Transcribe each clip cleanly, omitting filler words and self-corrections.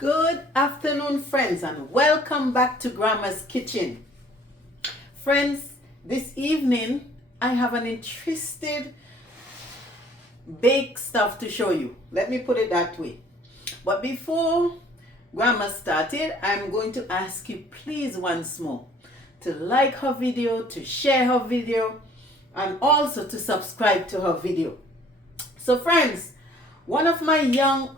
Good afternoon, friends, and welcome back to Grandma's Kitchen. Friends, this evening I have an interesting bake stuff to show you. Let me put it that way. But before Grandma started, I'm going to ask you please once more to like her video, to share her video, and also to subscribe to her video. So friends, one of my young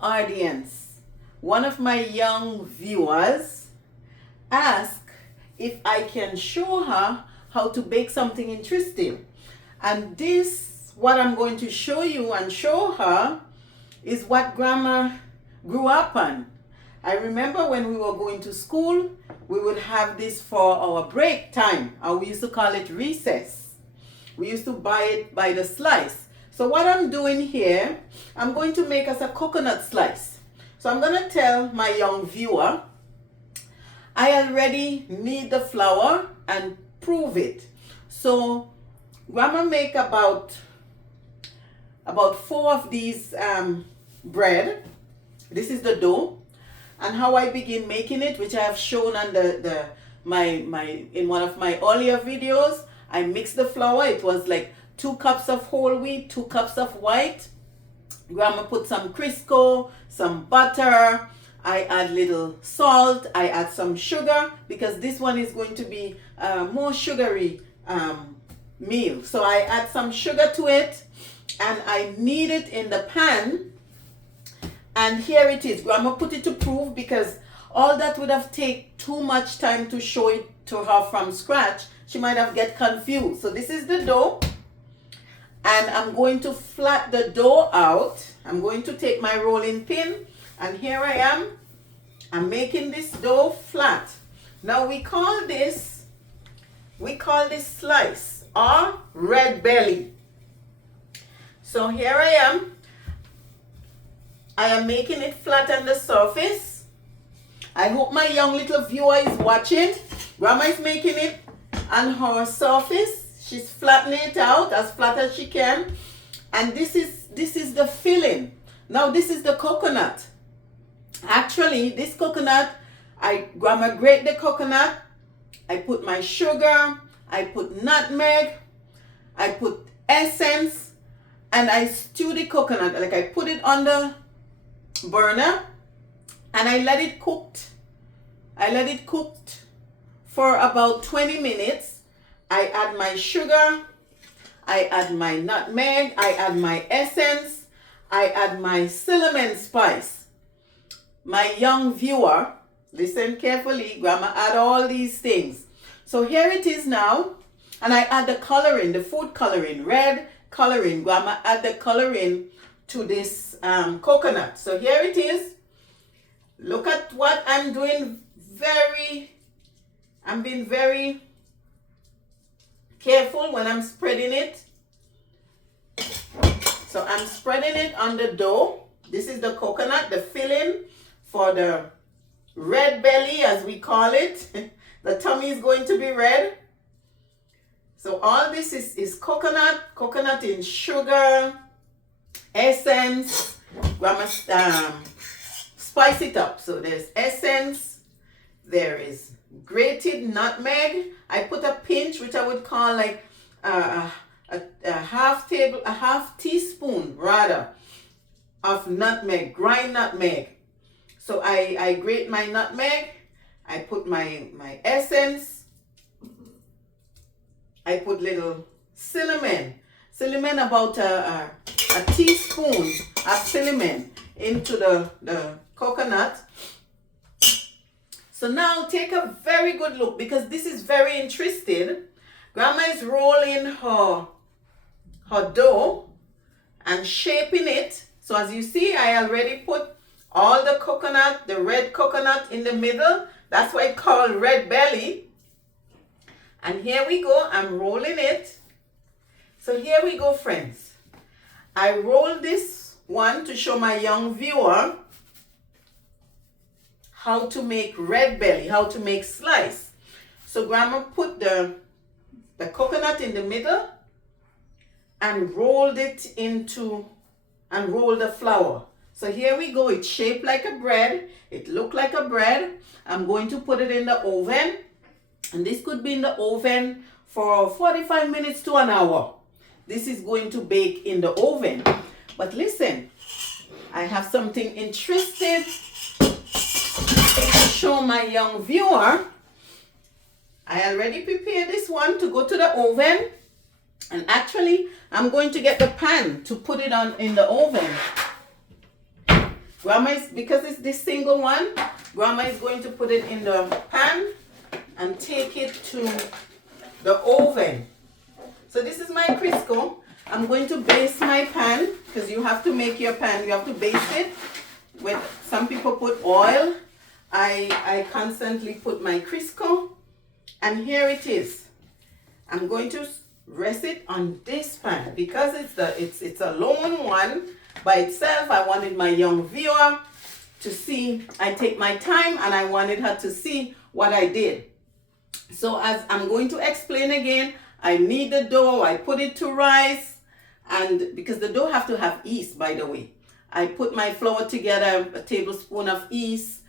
viewers asked if I can show her how to bake something interesting. And this, what I'm going to show you and show her, is what Grandma grew up on. I remember when we were going to school, we would have this for our break time, and we used to call it recess. We used to buy it by the slice. So what I'm doing here, I'm going to make us a coconut slice. So I'm going to tell my young viewer, I already knead the flour and prove it. So Grandma make about 4 of these bread. This is the dough. And how I begin making it, which I have shown on in one of my earlier videos, I mixed the flour. It was like 2 cups of whole wheat, 2 cups of white. Grandma put some Crisco, some butter. I add little salt. I add some sugar because this one is going to be a more sugary meal. So I add some sugar to it and I knead it in the pan. And here it is. Grandma put it to prove because all that would have taken too much time to show it to her from scratch. She might have get confused. So this is the dough. And I'm going to flat the dough out. I'm going to take my rolling pin. And here I am. I'm making this dough flat. Now we call this slice or red belly. So here I am. I am making it flat on the surface. I hope my young little viewer is watching. Grandma is making it on her surface. She's flattening it out as flat as she can. And this is the filling. Now this is the coconut. Actually, this coconut, Grandma grate the coconut. I put my sugar. I put nutmeg. I put essence. And I stew the coconut. Like I put it on the burner and I let it cooked. I let it cooked for about 20 minutes. I add my sugar, I add my nutmeg, I add my essence, I add my cinnamon spice. My young viewer, listen carefully, Grandma add all these things. So here it is now, and I add the coloring, the food coloring, red coloring. Grandma add the coloring to this coconut. So here it is. Look at what I'm doing. I'm being very careful when I'm spreading it. So I'm spreading it on the dough. This is the coconut, the filling for the red belly, as we call it. The tummy is going to be red. So all this is coconut in sugar, essence. Grandma spice it up. So there's essence, there is grated nutmeg. I put a pinch, which I would call like a half teaspoon rather of nutmeg, grind nutmeg. So I grate my nutmeg. I put my essence. I put little cinnamon about a teaspoon of cinnamon into the coconut. So now take a very good look because this is very interesting. Grandma is rolling her dough and shaping it. So as you see, I already put all the coconut, the red coconut in the middle. That's why it's called red belly. And here we go, I'm rolling it. So here we go, friends. I roll this one to show my young viewer how to make red belly, how to make slice. So Grandma put the coconut in the middle and rolled it into, and rolled the flour. So here we go. It's shaped like a bread. It looked like a bread. I'm going to put it in the oven. And this could be in the oven for 45 minutes to an hour. This is going to bake in the oven. But listen, I have something interesting to show my young viewer. I already prepared this one to go to the oven. And actually, I'm going to get the pan to put it on in the oven. Grandma is, because it's this single one, Grandma is going to put it in the pan and take it to the oven. So this is my Crisco. I'm going to baste my pan, because you have to make your pan, you have to baste it with, some people put oil. I constantly put my Crisco, and here it is. I'm going to rest it on this pan because it's a lone one by itself. I wanted my young viewer to see. I take my time and I wanted her to see what I did. So as I'm going to explain again, I knead the dough, I put it to rise, and because the dough have to have yeast, by the way. I put my flour together, a tablespoon of yeast,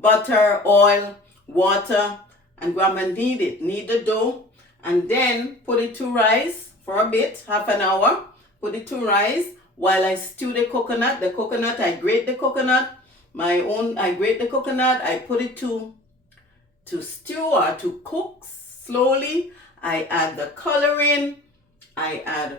butter, oil, water, and Grandma knead the dough, and then put it to rise for a bit, half an hour. Put it to rise while I stew the coconut. The coconut, I grate the coconut. I grate the coconut. I put it to stew or to cook slowly. I add the coloring. I add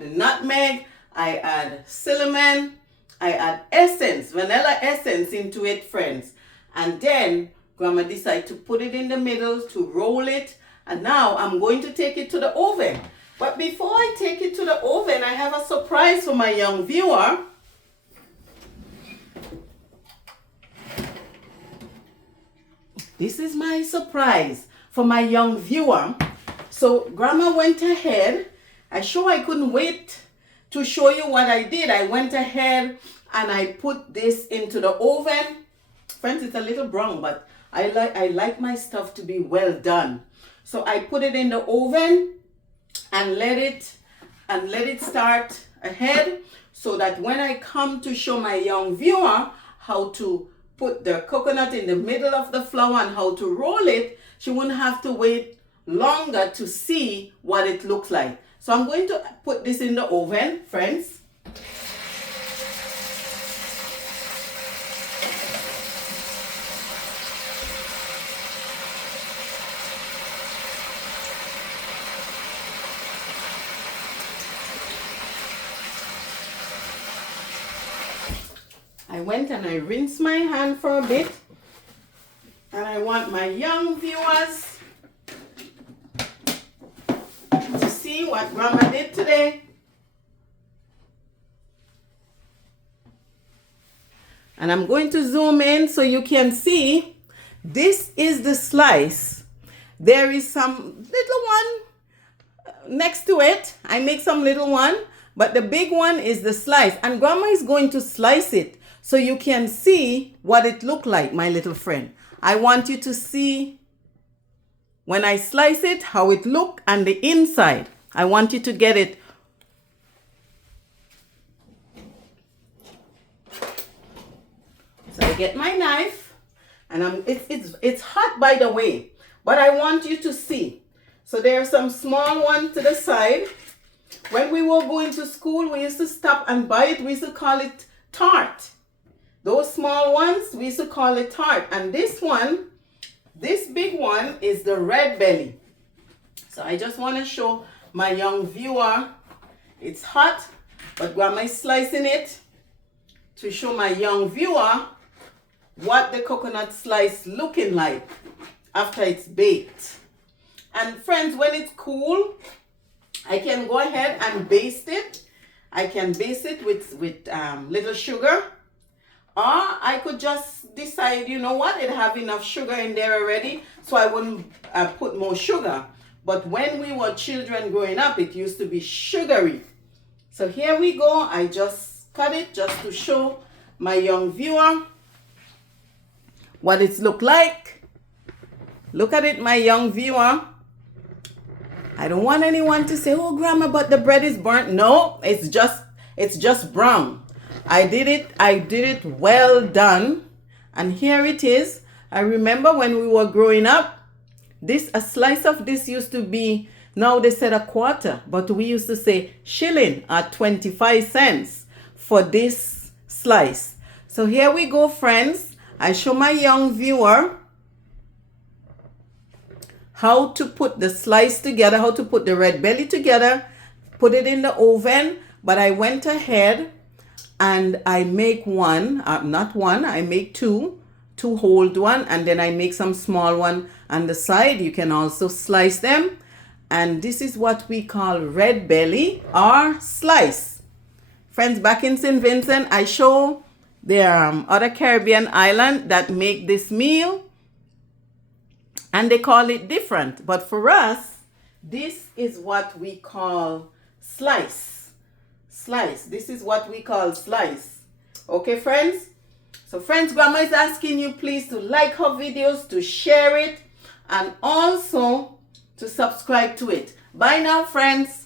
the nutmeg. I add cinnamon. I add essence, vanilla essence into it, friends. And then Grandma decided to put it in the middle to roll it. And now I'm going to take it to the oven. But before I take it to the oven, I have a surprise for my young viewer. This is my surprise for my young viewer. So Grandma went ahead. I couldn't wait to show you what I did. I went ahead and I put this into the oven. Friends, it's a little brown, but I like my stuff to be well done. So I put it in the oven and let it start ahead, so that when I come to show my young viewer how to put the coconut in the middle of the flour and how to roll it, she wouldn't have to wait longer to see what it looks like. So I'm going to put this in the oven, friends. I went and I rinsed my hand for a bit, and I want my young viewers to see what Grandma did today. And I'm going to zoom in so you can see. This is the slice. There is some little one next to it. I make some little one, but the big one is the slice. And Grandma is going to slice it so you can see what it looked like, my little friend. I want you to see when I slice it, how it looked, and the inside. I want you to get it. So I get my knife, and it's hot, by the way, but I want you to see. So there are some small ones to the side. When we were going to school, we used to stop and buy it. We used to call it tart. Those small ones, we used to call it tart. And this one, this big one, is the red belly. So I just want to show my young viewer. It's hot, but Grandma is slicing it to show my young viewer what the coconut slice looking like after it's baked. And friends, when it's cool, I can go ahead and baste it. I can baste it with little sugar. Or I could just decide, you know what, it have enough sugar in there already, so I wouldn't put more sugar. But when we were children growing up, it used to be sugary. So here we go. I just cut it just to show my young viewer what it look like. Look at it, my young viewer. I don't want anyone to say, oh, Grandma, but the bread is burnt. No, it's just brown. I did it well done. And here it is. I remember when we were growing up, a slice of this used to be, now they said a quarter, but we used to say shilling at 25 cents for this slice. So here we go, friends. I show my young viewer how to put the slice together, how to put the red belly together, put it in the oven. But I went ahead and I make I make two hold one, and then I make some small one on the side. You can also slice them. And this is what we call red belly or slice. Friends, back in St. Vincent, I show there are other Caribbean islands that make this meal, and they call it different. But for us, this is what we call slice. This is what we call slice. Okay, friends? So, friends, Grandma is asking you please to like her videos, to share it, and also to subscribe to it. Bye now, friends.